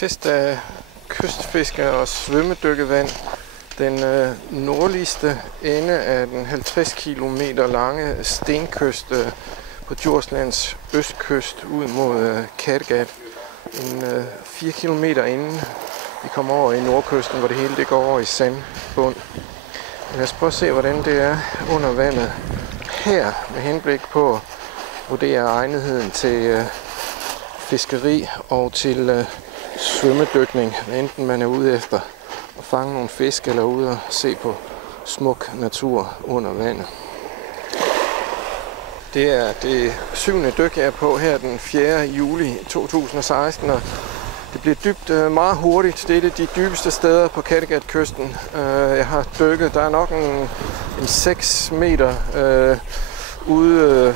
test af kystfiske og svømmedykkevand. Den nordligste ende af den 50 km lange stenkyst på Djurslands østkyst ud mod Kattegat. 4 km inden vi kommer over i nordkysten, hvor det hele det går over i sandbund. Lad os prøve at se, hvordan det er under vandet her, med henblik på at vurdere egnetheden til fiskeri og til svømmedykning, enten man er ude efter at fange nogle fisk eller ude og se på smuk natur under vandet. Det er det 7. dyk, jeg er på her den 4. juli 2016, og det bliver dybt meget hurtigt. Det er et af de dybeste steder på Kattegatkysten. Jeg har dykket, der er nok en 6 meter ude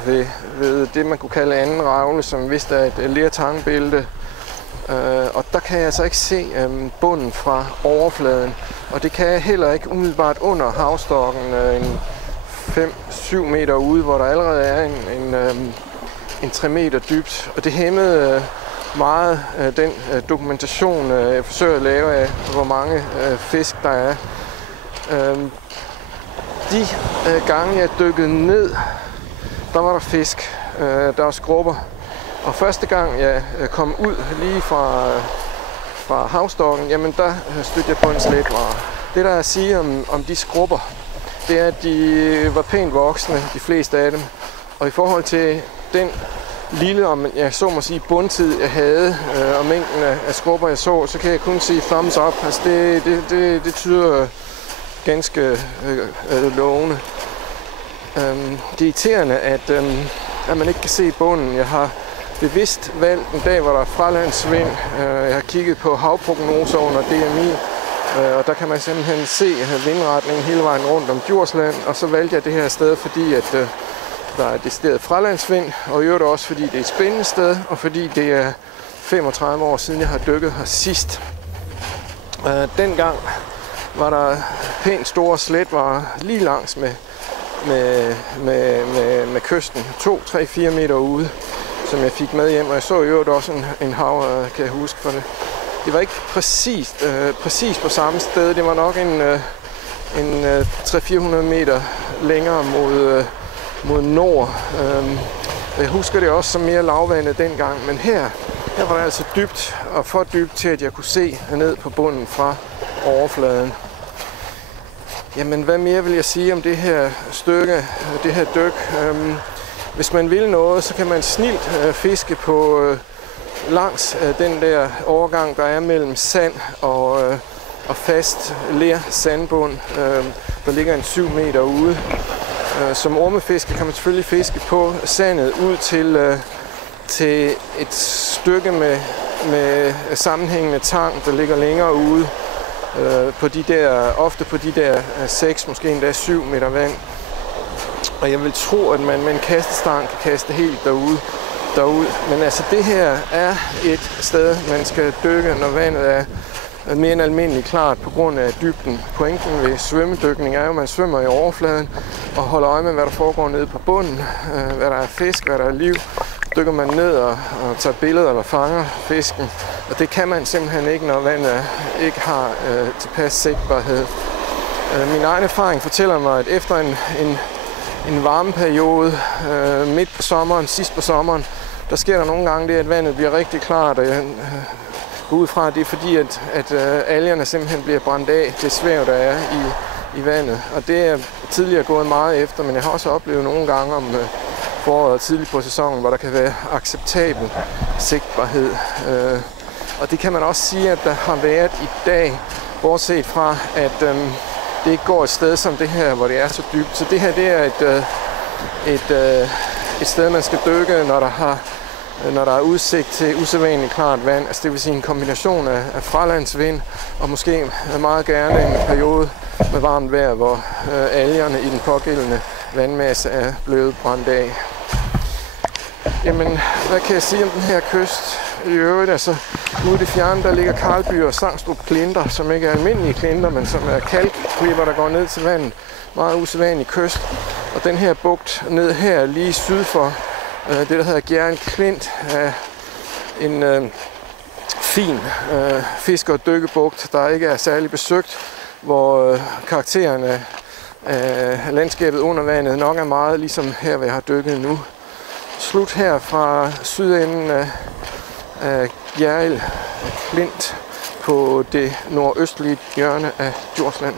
ved det, man kunne kalde anden ravle, som vist er et lertangbælte. Og der kan jeg altså ikke se bunden fra overfladen, og det kan jeg heller ikke umiddelbart under havstokken en 5-7 meter ude, hvor der allerede er en 3 meter dybt. Og det hæmmede meget den dokumentation, jeg forsøger at lave af, hvor mange fisk der er. De gange jeg dykkede ned, der var der fisk, der var skrubber. Og første gang jeg kom ud lige fra havstokken, jamen der stødte jeg på en slætvare. Det der er at sige om de skrubber, det er, at de var pænt voksne, de fleste af dem. Og i forhold til den lille, om jeg så må sige, bundtid jeg havde, og mængden af skrubber jeg så kan jeg kun sige thumbs up. Altså det tyder ganske lovende. Det er irriterende, at man ikke kan se bunden. Jeg har bevidst valgt en dag, hvor der er fralandsvind. Jeg har kigget på havprognoser under DMI, og der kan man simpelthen se vindretningen hele vejen rundt om Djursland. Og så valgte jeg det her sted, fordi at der er decideret fralandsvind, og i øvrigt også fordi det er et spændende sted, og fordi det er 35 år siden, jeg har dykket her sidst. Dengang var der pænt store slætvarer lige langs med kysten, 2-3-4 meter ude, som jeg fik med hjem, og jeg så i øvrigt også en hav, kan jeg huske for det. Det var ikke præcis på samme sted, det var nok en 300-400 meter længere mod nord. Jeg husker det også som mere lavvandet dengang, men her var det altså dybt, og for dybt til, at jeg kunne se ned på bunden fra overfladen. Jamen, hvad mere vil jeg sige om det her stykke, det her dyk? Hvis man vil noget, så kan man snilt fiske på langs den der overgang, der er mellem sand og fast ler sandbund, der ligger en 7 meter ude. Som ormefisker kan man selvfølgelig fiske på sandet ud til et stykke med sammenhængende tang, der ligger længere ude, ofte på de der 6, måske endda 7 meter vand. Og jeg vil tro, at man med en kastestang kan kaste helt derud. Men altså, det her er et sted, man skal dykke, når vandet er mere end almindeligt klart på grund af dybden. Pointen ved svømmedykning er jo, at man svømmer i overfladen og holder øje med, hvad der foregår nede på bunden, hvad der er fisk, hvad der er liv. Dykker man ned og tager billeder eller fanger fisken, og det kan man simpelthen ikke, når vandet ikke har tilpas sigtbarhed. Min egen erfaring fortæller mig, at efter en varmeperiode midt på sommeren, sidst på sommeren, der sker der nogle gange det, at vandet bliver rigtig klart, og jeg går ud fra, at det er fordi, at algerne simpelthen bliver brændt af, det svæv, der er i vandet. Og det er tidligere gået meget efter, men jeg har også oplevet nogle gange om foråret tidligt på sæsonen, hvor der kan være acceptabel sigtbarhed. Og det kan man også sige, at der har været i dag, bortset fra, at det ikke går et sted som det her, hvor det er så dybt. Så det her, det er et sted, man skal dykke, når der er udsigt til usædvanligt klart vand. Altså det vil sige en kombination af fralandsvind og måske meget gerne en periode med varmt vejr, hvor algerne i den pågældende vandmasse er blevet brændt af. Jamen, hvad kan jeg sige om den her kyst? I øvrigt, altså ude i det fjerne, der ligger Karlby og Sangstrup Klinter, som ikke er almindelige klinter, men som er kalkklipper, der går ned til vandet. Meget usædvanlig kyst. Og den her bugt ned her, lige syd for det, der hedder Gjerrild Klint, er en fin fiske- og dykkebugt, der ikke er særlig besøgt, hvor karaktererne af landskabet under vandet nok er meget ligesom her, hvor jeg har dykket nu. Slut her fra sydenden af Gjerrild Klint på det nordøstlige hjørne af Djursland.